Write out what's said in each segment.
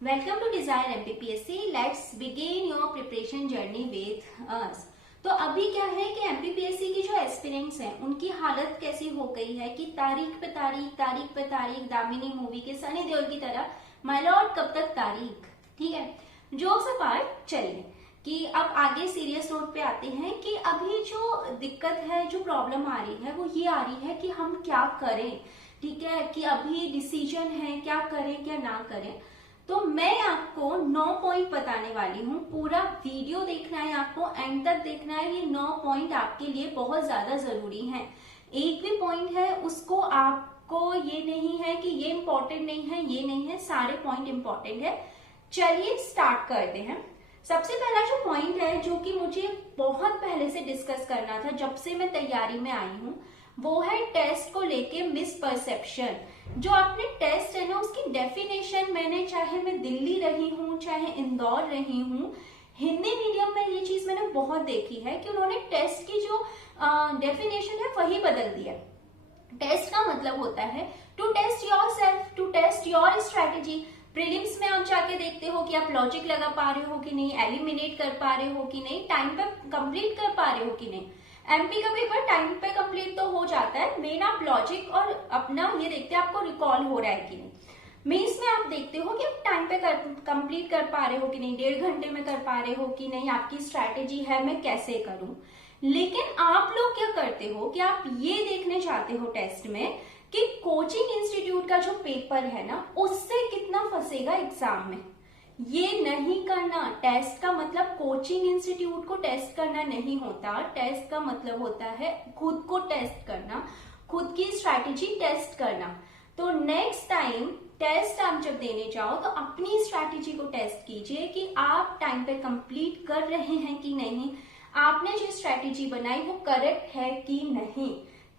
Welcome to desire MPPSC. Let's begin your preparation journey with us. तो अभी क्या है कि एमपीपीएससी की जो एस्पिरेंट्स हैं उनकी हालत कैसी हो गई है कि तारीख पे तारीख दामिनी मूवी के सनी देओल की तरह माय लॉर्ड कब तक तारीख। ठीक है, जोक्स अपार्ट, चलिए कि अब आगे सीरियस नोट पे आते हैं कि अभी जो दिक्कत है, जो प्रॉब्लम आ रही है वो ये आ रही है कि हम क्या करें। ठीक है, कि अभी डिसीजन है क्या करें क्या ना करें। तो मैं आपको 9 पॉइंट बताने वाली हूँ। पूरा वीडियो देखना है, आपको एंड तक देखना है। ये 9 पॉइंट आपके लिए बहुत ज्यादा जरूरी हैं। एक भी पॉइंट है उसको आपको ये नहीं है कि ये इंपॉर्टेंट नहीं है, ये नहीं है, सारे पॉइंट इंपॉर्टेंट है। चलिए स्टार्ट करते हैं। सबसे पहला जो पॉइंट है जो कि मुझे बहुत पहले से डिस्कस करना था, जब से मैं तैयारी में आई हूँ, वो है टेस्ट को लेके मिसपरसेप्शन। जो आपने टेस्ट है ना, उसकी डेफिनेशन मैंने, चाहे मैं दिल्ली रही हूँ चाहे इंदौर रही हूँ, हिंदी मीडियम में ये चीज मैंने बहुत देखी है कि उन्होंने टेस्ट की जो डेफिनेशन है वही बदल दिया। टेस्ट का मतलब होता है to test yourself, to test your strategy. Prelims में आप जाके देखते हो कि आप लॉजिक लगा पा रहे हो कि नहीं, एलिमिनेट कर पा रहे हो कि नहीं, टाइम पे कंप्लीट कर पा रहे हो कि नहीं। एमपी का पेपर टाइम पे कंप्लीट तो हो जाता है, मेन आप लॉजिक और अपना ये देखते हैं आपको रिकॉल हो रहा है कि नहीं। मेंस में आप देखते हो कि आप टाइम पे कंप्लीट कर पा रहे हो कि नहीं, 1.5 घंटे में कर पा रहे हो कि नहीं, आपकी स्ट्रैटेजी है मैं कैसे करूं। लेकिन आप लोग क्या करते हो कि आप ये देखने चाहते हो टेस्ट में कि कोचिंग इंस्टीट्यूट का जो पेपर है ना, उससे कितना फंसेगा एग्जाम में। ये नहीं करना। टेस्ट का मतलब कोचिंग इंस्टीट्यूट को टेस्ट करना नहीं होता। टेस्ट का मतलब होता है खुद को टेस्ट करना, खुद की स्ट्रैटेजी टेस्ट करना। तो नेक्स्ट टाइम टेस्ट आप जब देने जाओ तो अपनी स्ट्रैटेजी को टेस्ट कीजिए कि आप टाइम पे कंप्लीट कर रहे हैं कि नहीं, आपने जो स्ट्रैटेजी बनाई वो करेक्ट है कि नहीं।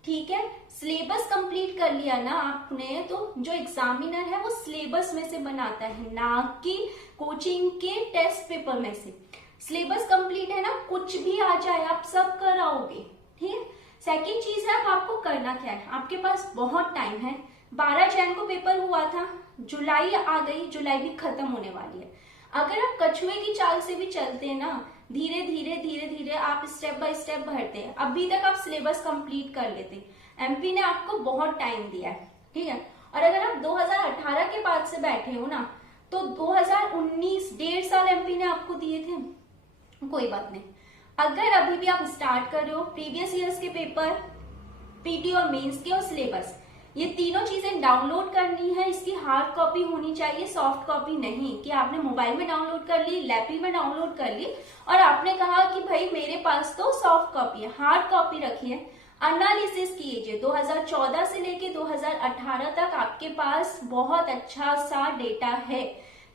ठीक है, सिलेबस कंप्लीट कर लिया ना आपने, तो जो एग्जामिनर है वो सिलेबस में से बनाता है, ना कि कोचिंग के टेस्ट पेपर में से। सिलेबस कंप्लीट है ना, कुछ भी आ जाए आप सब कराओगे। ठीक है, सेकंड चीज है अब आपको करना क्या है। आपके पास बहुत टाइम है, 12 जैन को पेपर हुआ था, जुलाई आ गई, जुलाई भी खत्म होने वाली है। अगर आप कछुए की चाल से भी चलते हैं ना, धीरे धीरे आप स्टेप बाय स्टेप बढ़ते हैं, अभी तक आप सिलेबस कंप्लीट कर लेते। एमपी ने आपको बहुत टाइम दिया है। ठीक है, और अगर आप 2018 के बाद से बैठे हो ना, तो 2019 1.5 साल एमपी ने आपको दिए थे। कोई बात नहीं, अगर अभी भी आप स्टार्ट कर रहे हो, प्रीवियस ईयर्स के पेपर, पीटी और मेंस के और सिलेबस, ये तीनों चीजें डाउनलोड करनी है। इसकी हार्ड कॉपी होनी चाहिए, सॉफ्ट कॉपी नहीं कि आपने मोबाइल में डाउनलोड कर ली, लैपटॉप में डाउनलोड कर ली और आपने कहा कि भाई मेरे पास तो सॉफ्ट कॉपी है। हार्ड कॉपी रखिए, एनालिसिस कीजिए। 2014 से लेके 2018 तक आपके पास बहुत अच्छा सा डेटा है।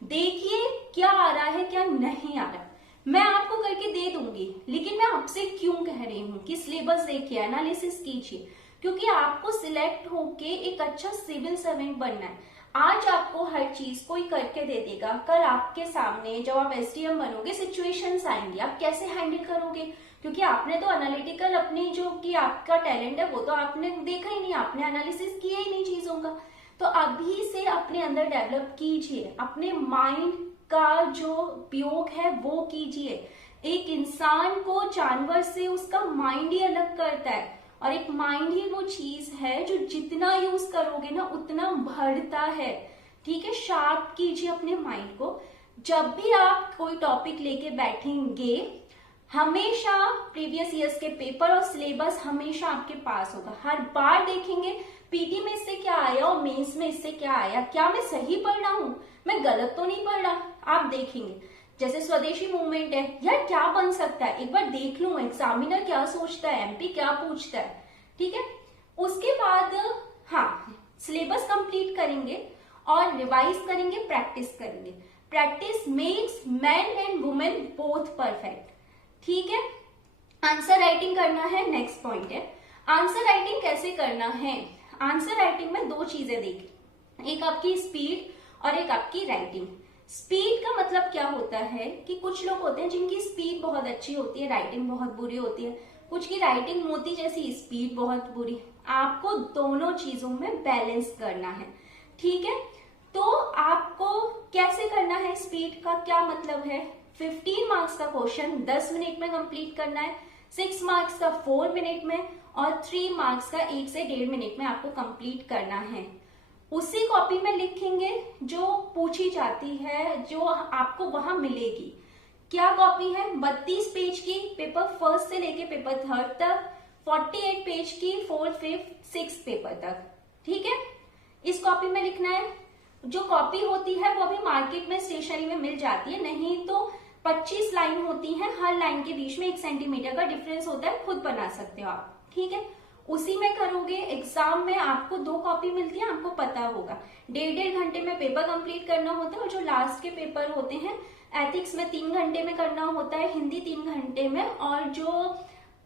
देखिए क्या आ रहा है क्या नहीं आ रहा। मैं आपको करके दे दूंगी, लेकिन मैं आपसे क्यों कह रही हूँ कि सिलेबस देखिए, एनालिसिस कीजिए, क्योंकि आपको सिलेक्ट होके एक अच्छा सिविल सर्वेंट बनना है। आज आपको हर चीज कोई करके दे देगा, कल आपके सामने जब आप एसडीएम बनोगे सिचुएशंस आएंगी, आप कैसे हैंडल करोगे। क्योंकि आपने तो एनालिटिकल अपनी जो कि आपका टैलेंट है वो तो आपने देखा ही नहीं, आपने एनालिसिस किया ही नहीं चीजों का। तो अभी से अपने अंदर डेवलप कीजिए, अपने माइंड का जो उपयोग है वो कीजिए। एक इंसान को जानवर से उसका माइंड ही अलग करता है, और एक माइंड ही वो चीज है जो जितना यूज करोगे ना उतना बढ़ता है। ठीक है, शार्प कीजिए अपने माइंड को। जब भी आप कोई टॉपिक लेके बैठेंगे, हमेशा प्रीवियस ईयर्स के पेपर और सिलेबस हमेशा आपके पास होगा। हर बार देखेंगे पीटी में इससे क्या आया और मेंस में इससे क्या आया, क्या मैं सही पढ़ रहा हूं, मैं गलत तो नहीं पढ़ रहा। आप देखेंगे जैसे स्वदेशी मूवमेंट है, यार क्या बन सकता है, एक बार देख लूं एग्जामिनर क्या सोचता है, एमपी क्या पूछता है। ठीक है, उसके बाद हाँ सिलेबस कंप्लीट करेंगे और रिवाइज करेंगे, प्रैक्टिस करेंगे। Practice makes man and women both perfect. ठीक है, आंसर राइटिंग करना है, नेक्स्ट पॉइंट है आंसर राइटिंग कैसे करना है। आंसर राइटिंग में 2 चीजें देखी, एक आपकी स्पीड और एक आपकी राइटिंग। स्पीड का मतलब क्या होता है कि कुछ लोग होते हैं जिनकी स्पीड बहुत अच्छी होती है, राइटिंग बहुत बुरी होती है, कुछ की राइटिंग मोती जैसी, स्पीड बहुत बुरी। आपको दोनों चीजों में बैलेंस करना है। ठीक है, तो आपको कैसे करना हाई स्पीड का क्या मतलब है? 15 मार्क्स का क्वेश्चन 10 मिनट में कंप्लीट करना है, 6 मार्क्स का 4 मिनट में और 3 मार्क्स का 1 से 1.5 मिनट में आपको कंप्लीट करना है। उसी कॉपी में लिखेंगे जो पूछी जाती है, जो आपको वहां मिलेगी। क्या कॉपी है? 32 पेज की, पेपर फर्स्ट से लेके पेपर थर्ड तक, 48 पेज की, 4th, 5th, 6th पेपर तक। ठीक है, इस कॉपी में लिखना है। जो कॉपी होती है वो अभी मार्केट में स्टेशनरी में मिल जाती है, नहीं तो 25 लाइन होती है, हर लाइन के बीच में 1 सेंटीमीटर का डिफरेंस होता है, खुद बना सकते हो आप। ठीक है, उसी में करोगे। एग्जाम में आपको 2 कॉपी मिलती है, आपको पता होगा। 1.5 घंटे में पेपर कंप्लीट करना होता है और जो लास्ट के पेपर होते हैं एथिक्स में 3 घंटे में करना होता है, हिंदी 3 घंटे में, और जो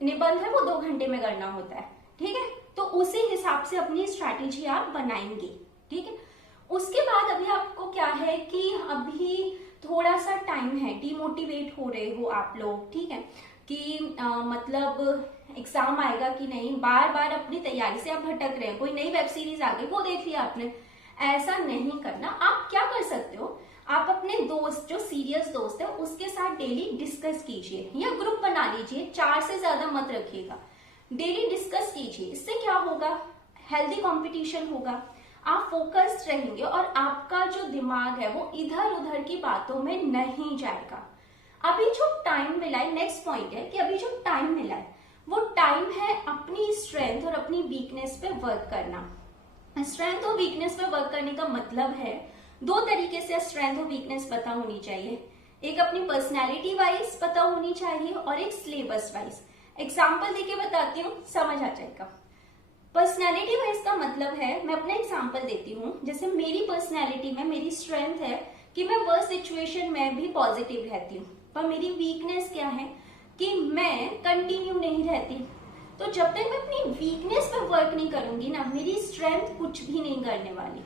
निबंध है वो 2 घंटे में करना होता है। ठीक है, तो उसी हिसाब से अपनी स्ट्रैटेजी आप बनाएंगे। ठीक है, उसके बाद अभी आपको क्या है कि अभी थोड़ा सा टाइम है, डिमोटिवेट हो रहे हो आप लोग। ठीक है, कि मतलब एग्जाम आएगा कि नहीं, बार बार अपनी तैयारी से आप भटक रहे हैं, कोई नई वेब सीरीज आ गई वो देख लिया आपने। ऐसा नहीं करना। आप क्या कर सकते हो, आप अपने दोस्त, जो सीरियस दोस्त है, उसके साथ डेली डिस्कस कीजिए या ग्रुप बना लीजिए, 4 से ज्यादा मत रखिएगा। डेली डिस्कस कीजिए, इससे क्या होगा, हेल्दी कंपटीशन होगा, आप फोकस्ड रहेंगे और आपका जो दिमाग है वो इधर उधर की बातों में नहीं जाएगा। अभी जो टाइम मिला है, नेक्स्ट पॉइंट है कि अभी जो टाइम मिला है वो टाइम है अपनी स्ट्रेंथ और अपनी वीकनेस पे वर्क करना। स्ट्रेंथ और वीकनेस पे वर्क करने का मतलब है 2 तरीके से स्ट्रेंथ और वीकनेस पता होनी चाहिए। एक अपनी पर्सनैलिटी वाइज पता होनी चाहिए और एक सिलेबस वाइज। एग्जाम्पल देके बताती हूँ, समझ आ जाएगा। पर्सनैलिटी वाइज का मतलब है, मैं अपना एग्जाम्पल देती हूँ। जैसे मेरी पर्सनैलिटी में मेरी स्ट्रेंथ है कि मैं वर्स्ट सिचुएशन में भी पॉजिटिव रहती हूँ, पर मेरी वीकनेस क्या है कि मैं कंटिन्यू नहीं रहती। तो जब तक मैं अपनी वीकनेस पर वर्क नहीं करूंगी ना, मेरी स्ट्रेंथ कुछ भी नहीं करने वाली।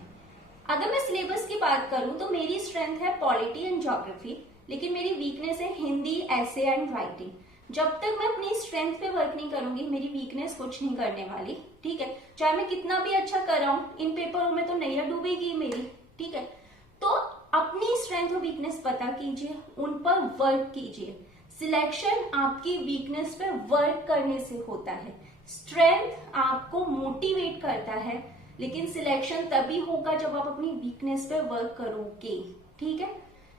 अगर मैं सिलेबस की बात करूं तो मेरी स्ट्रेंथ है पॉलिटी एंड ज्योग्राफी, लेकिन मेरी वीकनेस है हिंदी, ऐसे एंड राइटिंग। जब तक मैं अपनी स्ट्रेंथ पे वर्क नहीं करूंगी, मेरी वीकनेस कुछ नहीं करने वाली। ठीक है, चाहे मैं कितना भी अच्छा कर रहा हूं, इन पेपरों में तो नैया डूबेगी मेरी। ठीक है, तो अपनी स्ट्रेंथ और वीकनेस पता कीजिए, उन पर वर्क कीजिए। सिलेक्शन आपकी वीकनेस पे वर्क करने से होता है। स्ट्रेंथ आपको मोटिवेट करता है, लेकिन सिलेक्शन तभी होगा जब आप अपनी वीकनेस पे वर्क करोगे। ठीक है,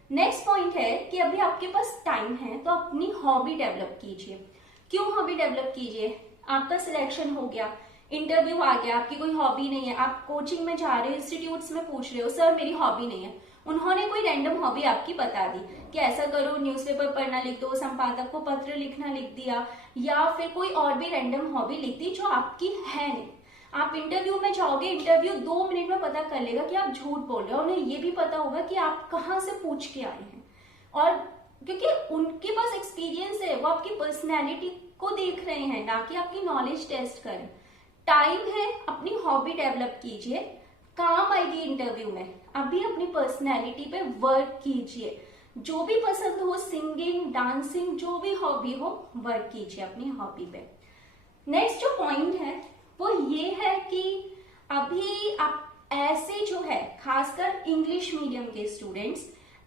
नेक्स्ट पॉइंट है कि अभी आपके पास टाइम है तो अपनी हॉबी डेवलप कीजिए। क्यों हॉबी डेवलप कीजिए? आपका सिलेक्शन हो गया, इंटरव्यू आ गया, आपकी कोई हॉबी नहीं है, आप कोचिंग में जा रहे हो, इंस्टीट्यूट्स में पूछ रहे हो, सर मेरी हॉबी नहीं है। उन्होंने कोई रैंडम हॉबी आपकी बता दी कि ऐसा करो, न्यूज़पेपर पढ़ना लिख दो, संपादक को पत्र लिखना लिख दिया, या फिर कोई और भी रैंडम हॉबी लिख दी जो आपकी है नहीं। आप इंटरव्यू में जाओगे, इंटरव्यू 2 मिनट में पता कर लेगा कि आप झूठ बोल रहे हो। उन्हें ये भी पता होगा कि आप कहाँ से पूछ के आए हैं, और क्योंकि उनके पास एक्सपीरियंस है, वो आपकी पर्सनैलिटी को देख रहे हैं, ना कि आपकी नॉलेज टेस्ट करें। टाइम है, अपनी हॉबी डेवलप कीजिए, काम आएगी इंटरव्यू में। अभी अपनी पर्सनैलिटी पे वर्क कीजिए, जो भी पसंद हो, सिंगिंग, डांसिंग, जो भी हॉबी हो, वर्क कीजिए अपनी हॉबी पे। नेक्स्ट जो पॉइंट है वो ये है कि अभी आप ऐसे जो है, खासकर इंग्लिश मीडियम के स्टूडेंट्स,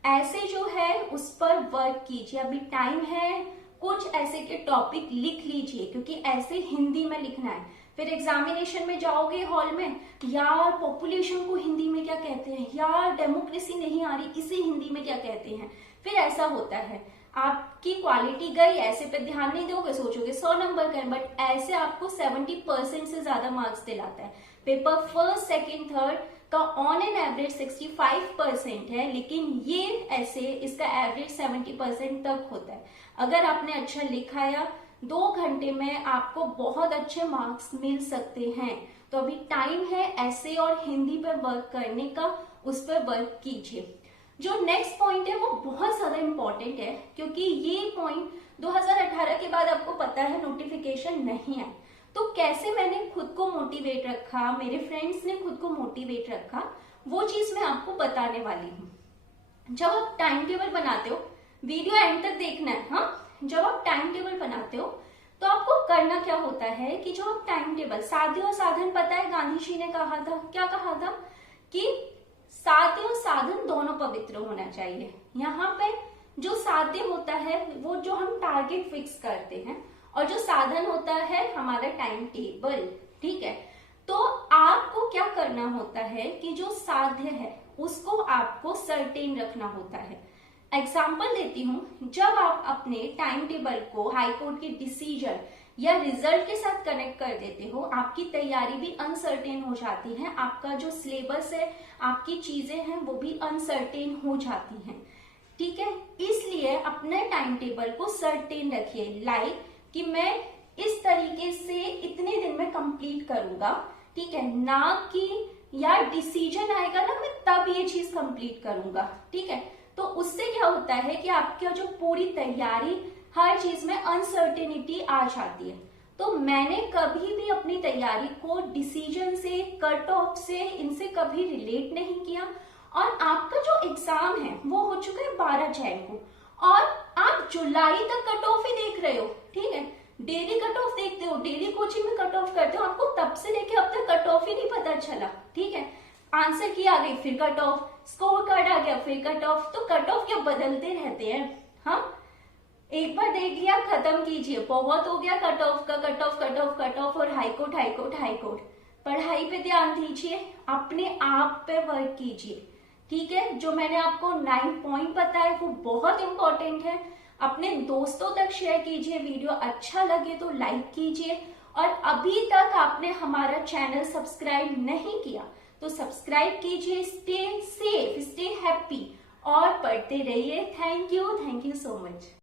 ऐसे जो है उस पर वर्क कीजिए। अभी टाइम है, कुछ ऐसे के टॉपिक लिख लीजिए, क्योंकि ऐसे हिंदी में लिखना है। फिर एग्जामिनेशन में जाओगे हॉल में, यार पॉपुलेशन को हिंदी में क्या कहते हैं, यार डेमोक्रेसी नहीं आ रही, इसे हिंदी में क्या कहते हैं। फिर ऐसा होता है, आपकी क्वालिटी गई, ऐसे पे ध्यान नहीं दोगे, सोचोगे 100 नंबर का है, बट ऐसे आपको 70% से ज्यादा मार्क्स दिलाता है। पेपर फर्स्ट, सेकंड, थर्ड का ऑन एन एवरेज 65% है, लेकिन ये ऐसे इसका एवरेज 70% तक होता है। अगर आपने अच्छा लिखा या 2 घंटे में आपको बहुत अच्छे मार्क्स मिल सकते हैं। तो अभी टाइम है ऐसे और हिंदी पर वर्क करने का, उस पर वर्क कीजिए। जो नेक्स्ट पॉइंट है वो बहुत ज्यादा इंपॉर्टेंट है, क्योंकि ये पॉइंट 2018 के बाद आपको पता है नोटिफिकेशन नहीं है। तो कैसे मैंने खुद को मोटिवेट रखा, मेरे फ्रेंड्स ने खुद को मोटिवेट रखा, वो चीज मैं आपको बताने वाली हूँ। जब आप टाइम टेबल बनाते हो, वीडियो एंड तक देखना है। हाँ, जब आप टाइम टेबल बनाते हो तो आपको करना क्या होता है कि जो आप टाइम टेबल, साध्य और साधन पता है, गांधी जी ने कहा था, क्या कहा था कि साध्य और साधन दोनों पवित्र होना चाहिए। यहाँ पे जो साध्य होता है वो जो हम टारगेट फिक्स करते हैं, और जो साधन होता है हमारा टाइम टेबल। ठीक है, तो आपको क्या करना होता है कि जो साध्य है उसको आपको सर्टेन रखना होता है। एग्जाम्पल देती हूँ, जब आप अपने टाइम टेबल को हाई कोर्ट के डिसीजन या रिजल्ट के साथ कनेक्ट कर देते हो, आपकी तैयारी भी अनसर्टेन हो जाती है, आपका जो सिलेबस है, आपकी चीजें हैं वो भी अनसर्टेन हो जाती हैं। ठीक है, इसलिए अपने टाइम टेबल को सर्टेन रखिए, लाइक कि मैं इस तरीके से इतने दिन में कंप्लीट करूंगा। ठीक है, ना कि या डिसीजन आएगा ना मैं तब ये चीज कंप्लीट करूंगा। ठीक है, तो उससे क्या होता है कि आपका जो पूरी तैयारी, हर चीज में अनसर्टेनिटी आ जाती है। तो मैंने कभी भी अपनी तैयारी को डिसीजन से, कट ऑफ से, इनसे कभी रिलेट नहीं किया। और आपका जो एग्जाम है वो हो चुका है 12 जैन को, और आप जुलाई तक कट ऑफ ही देख रहे हो। ठीक है, डेली कट ऑफ देखते हो, डेली कोचिंग में कट ऑफ करते हो, आपको तब से लेके अब तक कट ऑफ ही नहीं पता चला। ठीक है, आंसर की आ गई फिर कट ऑफ, स्कोर कार्ड आ गया फिर कट ऑफ, तो कट ऑफ क्या बदलते रहते हैं। हाँ, एक बार देख लिया खत्म कीजिए, बहुत हो गया कट ऑफ का, cut off cut off cut off और हाईकोर्ट हाईकोर्ट हाईकोर्ट। पढ़ाई पे ध्यान दीजिए, अपने आप पे वर्क कीजिए। ठीक है, जो मैंने आपको 9 पॉइंट बताए वो बहुत इंपॉर्टेंट है। अपने दोस्तों तक शेयर कीजिए, वीडियो अच्छा लगे तो लाइक कीजिए, और अभी तक आपने हमारा चैनल सब्सक्राइब नहीं किया तो सब्सक्राइब कीजिए। स्टे सेफ, स्टे हैप्पी और पढ़ते रहिए। Thank you so much.